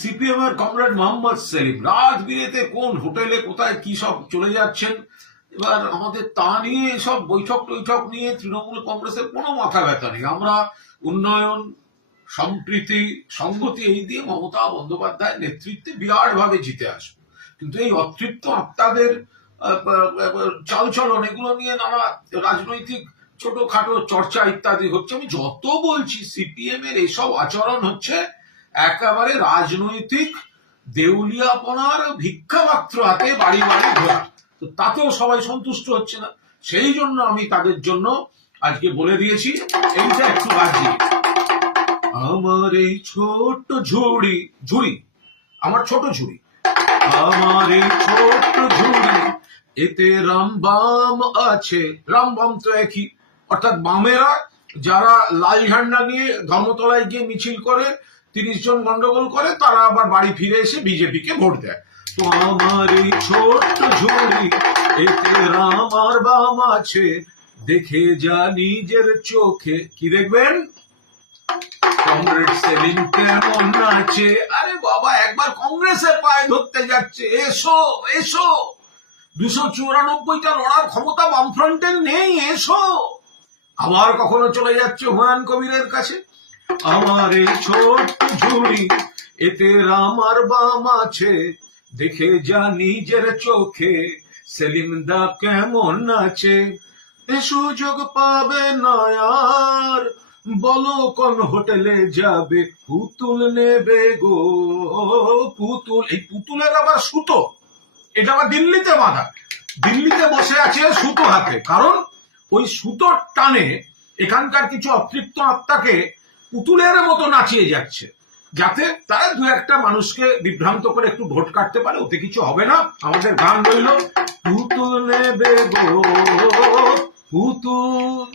CPM এর comrade Mohammad Selim রাত বিরেতে কোন হোটেলে কোথায় কি সব চলে যাচ্ছেন। এবার আমাদের তা নিয়ে সব বৈঠক টৈঠক নিয়ে তৃণমূল কংগ্রেসের কোনো মাথা ব্যথা নেই। আমরা উন্নয়ন, সম্প্রীতি, সংগতি এই দিয়ে মমতা বন্দ্যোপাধ্যায়ের নেতৃত্বে বিরাট ভাবে জিতে আসবো। কিন্তু এই অতৃপ্ত আত্মাদের চালচলন এগুলো নিয়ে নানা রাজনৈতিক ছোটখাটো চর্চা ইত্যাদি হচ্ছে। আমি যত বলছি সিপিএম এর এসব আচরণ হচ্ছে একেবারে রাজনৈতিক দেউলিয়াপনার ভিক্ষাপাত্র হাতে বাড়ি বাড়ি ঘোরা। তো তাতেও সবাই সন্তুষ্ট হচ্ছে না। সেই জন্য আমি তাদের জন্য আজকে বলে দিয়েছি এইটা একটু বাজিয়ে, আমার এই ছোট্ট ঝুড়ি ঝুড়ি আমার ছোট ঝুড়ি, আমার এই ছোট্ট ঝুড়ি, এতে রামবাম আছে। রামবাম তো একই, অর্থাৎ বামেরা যারা লাল ঝান্ডা নিয়ে ধর্মতলায় গিয়ে মিছিল করে 30 জন গন্ডগোল করে, তারা আবার বাড়ি ফিরে এসে বিজেপিকে ভোট দেয়। তো আমার এই ছোট্ট ঝুড়ি, এতে রাম আর বাম আছে, দেখে যা নিজের চোখে। কি দেখবেন? কংগ্রেস সেলিম কেমন আছে। আরে বাবা, একবার কংগ্রেসের পায়ে ধরতে যাচ্ছে, এসো এসো। 294টা লড়ার ক্ষমতা বামফ্রন্টের নেই, এসো। আবার কখনো চলে যাচ্ছে হুমায়ুন কবিরের কাছে, আমার এই ছোট্ট ঝুড়ি, এতে রাম আর বাম আছে, দেখে যা নিজের চোখে, সেলিম দা কেমন আছে। এ সুযোগ পাবে না আর, বলো কোন হোটেলে যাবে, পুতুল নেবে গো পুতুল। এই পুতুলের আবার সুতো, এটা আবার দিল্লিতে বাঁধা, দিল্লিতে বসে আছে সুতো হাতে। কারণ ওই সুতোর টানে এখানকার কিছু অতৃপ্ত আত্মাকে পুতুলের মতো নাচিয়ে যাচ্ছে, যাতে তারা দু একটা মানুষকে বিভ্রান্ত করে একটু ভোট কাটতে পারে। ওতে কিছু হবে না। আমাদের গান রইল, পুতুল নেবে গো পুতুল।